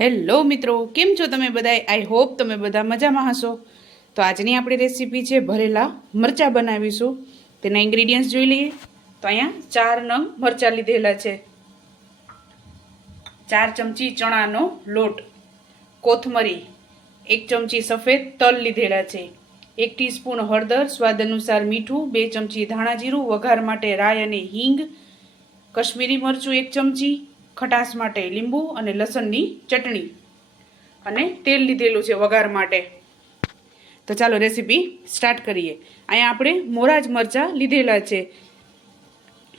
Hello મિત્રો, કેમ છો તમે બધા આઈ હોપ તમે બધા મજામાં હશો. તો આજની આપણી રેસીપી છે ભરેલા મરચાં બનાવીશું. તેના ઇન્ગ્રીડિયન્ટ્સ જોઈ લઈએ. તો અહીંયા ચાર નંગ મરચાં લીધેલા છે. ચાર ચમચી ચણાનો લોટ, કોથમરી, એક ચમચી સફેદ તલ લીધેલા છે. એક ટીસ્પૂન હળદર, સ્વાદ અનુસાર મીઠું, બે ચમચી ધાણા જીરું, વઘાર માટે રાય અને હિંગ, કશ્મીરી મરચું એક ચમચી ખટાશ માટે લીંબુ અને લસણની ચટણી અને તેલ લીધેલું છે વઘાર માટે. તો ચાલો રેસીપી સ્ટાર્ટ કરીએ. અહીંયા આપણે મોરા જ મરચાં લીધેલા છે.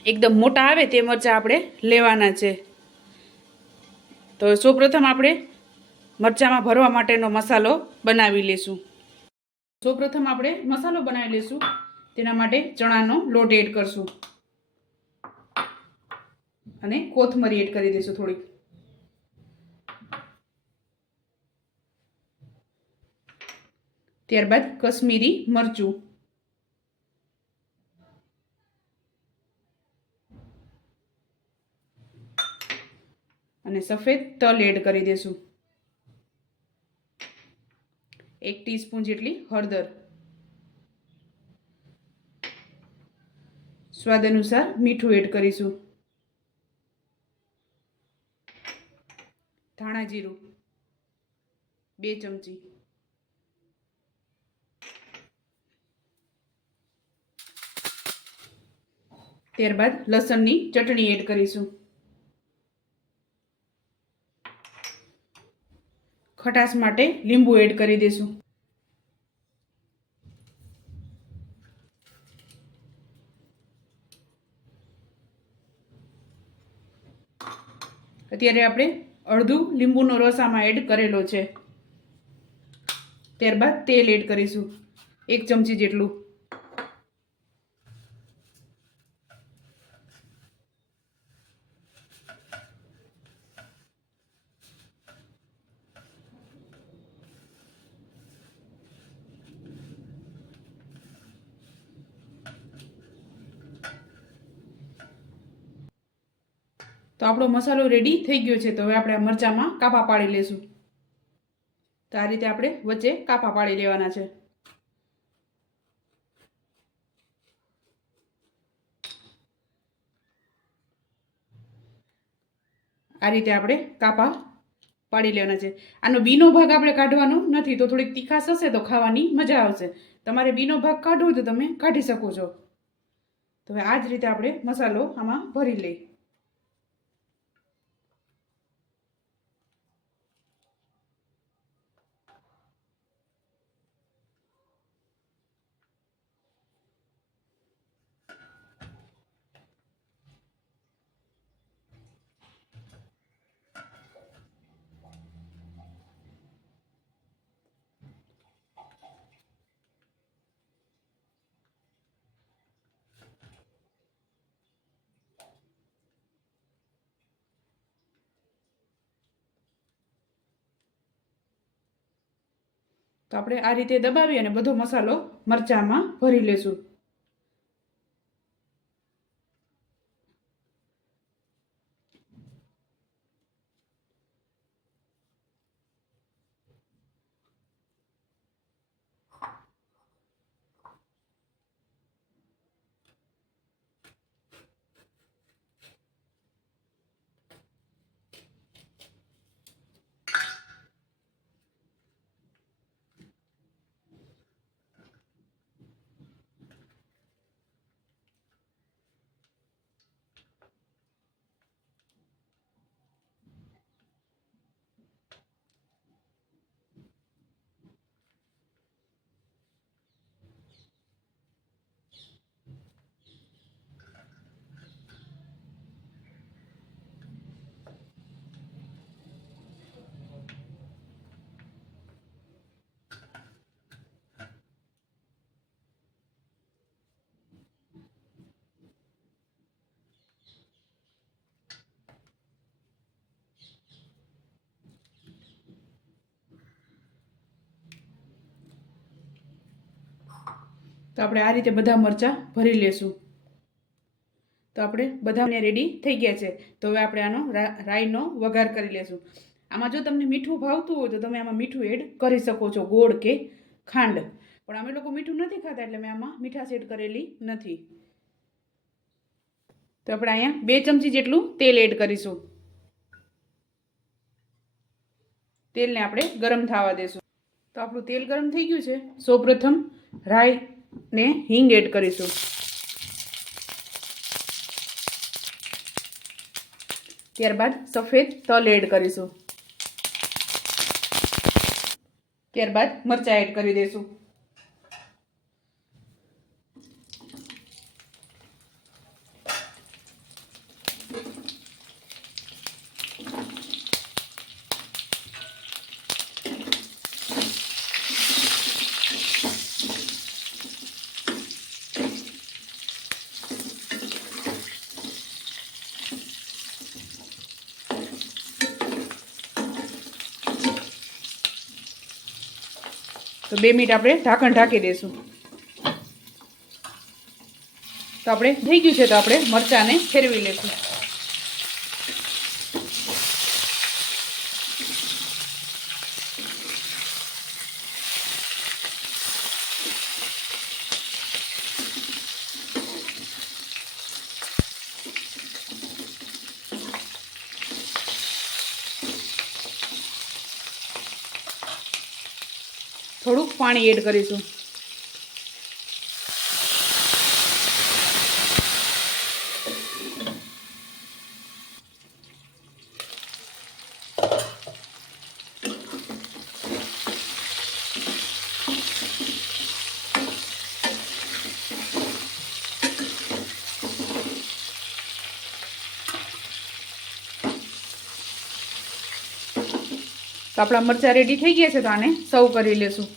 એકદમ મોટા આવે તે મરચાં આપણે લેવાના છે. તો સૌપ્રથમ આપણે મરચાંમાં ભરવા માટેનો મસાલો બનાવી લઈશું સૌપ્રથમ આપણે મસાલો બનાવી લઈશું તેના માટે ચણાનો લોટ એડ કરશું. અને કોથમરી એડ કરી દઈશું થોડીક. ત્યારબાદ કશ્મીરી મરચું. અને સફેદ તલ એડ કરી દઈશું એક ટીસ્પૂન જેટલી હળદર. સ્વાદ અનુસાર મીઠું એડ કરીશું ધાણા જીરું. બે ચમચી. ત્યારબાદ લસણની ચટણી એડ કરીશું. ખટાશ માટે લીંબુ એડ કરી દઈશું અત્યારે આપણે અડધું લીંબુનો રસ આમાં એડ કરેલો છે. ત્યારબાદ તેલ એડ કરીશું. એક ચમચી જેટલું. તો આપણો મસાલો રેડી થઈ ગયો છે. તો હવે આપણે આ મરચાંમાં કાપા પાડી લેશું. તો આ રીતે આપણે વચ્ચે કાપા પાડી લેવાના છે. આ રીતે આપણે કાપા પાડી લેવાના છે. આનો બીનો ભાગ આપણે કાઢવાનો નથી, તો થોડીક તીખાશ હશે તો ખાવાની મજા આવશે. તમારે બીનો ભાગ કાઢવો તો તમે કાઢી શકો છો. તો હવે આ જ રીતે આપણે મસાલો આમાં ભરી લઈએ. તો આપણે આ રીતે દબાવી અને બધો મસાલો મરચાંમાં ભરી લેશું. તો આપણે આ રીતે બધા મરચાં ભરી લેશું. તો આપણે બધાને રેડી થઈ ગયા છે. તો હવે આપણે આનો રાઈનો વઘાર કરી લેશું. આમાં જો તમને મીઠું ભાવતું હોય તો તમે આમાં મીઠું એડ કરી શકો છો, ગોળ કે ખાંડ. પણ અમે લોકો મીઠું નથી ખાતા એટલે મેં આમાં મીઠાશ એડ કરેલી નથી. તો આપણે અહીંયા બે ચમચી જેટલું તેલ એડ કરીશું. તેલને આપણે ગરમ થવા દેશું. તો આપણું તેલ ગરમ થઈ ગયું છે. સૌપ્રથમ રાઈ ને હિંગ એડ કરીશું. ત્યારબાદ સફેદ તલ એડ કરીશું. ત્યારબાદ મરચાં એડ કરી દઈશું. તો બે મિનિટ આપણે ઢાંકણ ઢાંકી દઈશું. તો આપણે, થઈ ગયું છે તો આપણે મરચાંને ફેરવી લઈશું. થોડુંક પાણી એડ કરીશું. તો આપણા મરચાં રેડી થઈ ગયા છે તો આને સર્વ કરી લેશું.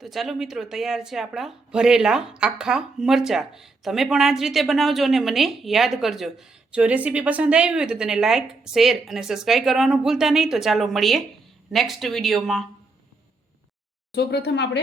તો ચાલો મિત્રો, તૈયાર છે આપણા ભરેલા આખા મરચાં. તમે પણ આ જ રીતે બનાવજો અને મને યાદ કરજો. જો રેસીપી પસંદ આવી હોય તો તેને લાઇક શેર અને સબસ્ક્રાઈબ કરવાનું ભૂલતા નહીં. તો ચાલો મળીએ નેક્સ્ટ વિડીયોમાં સૌપ્રથમ આપણે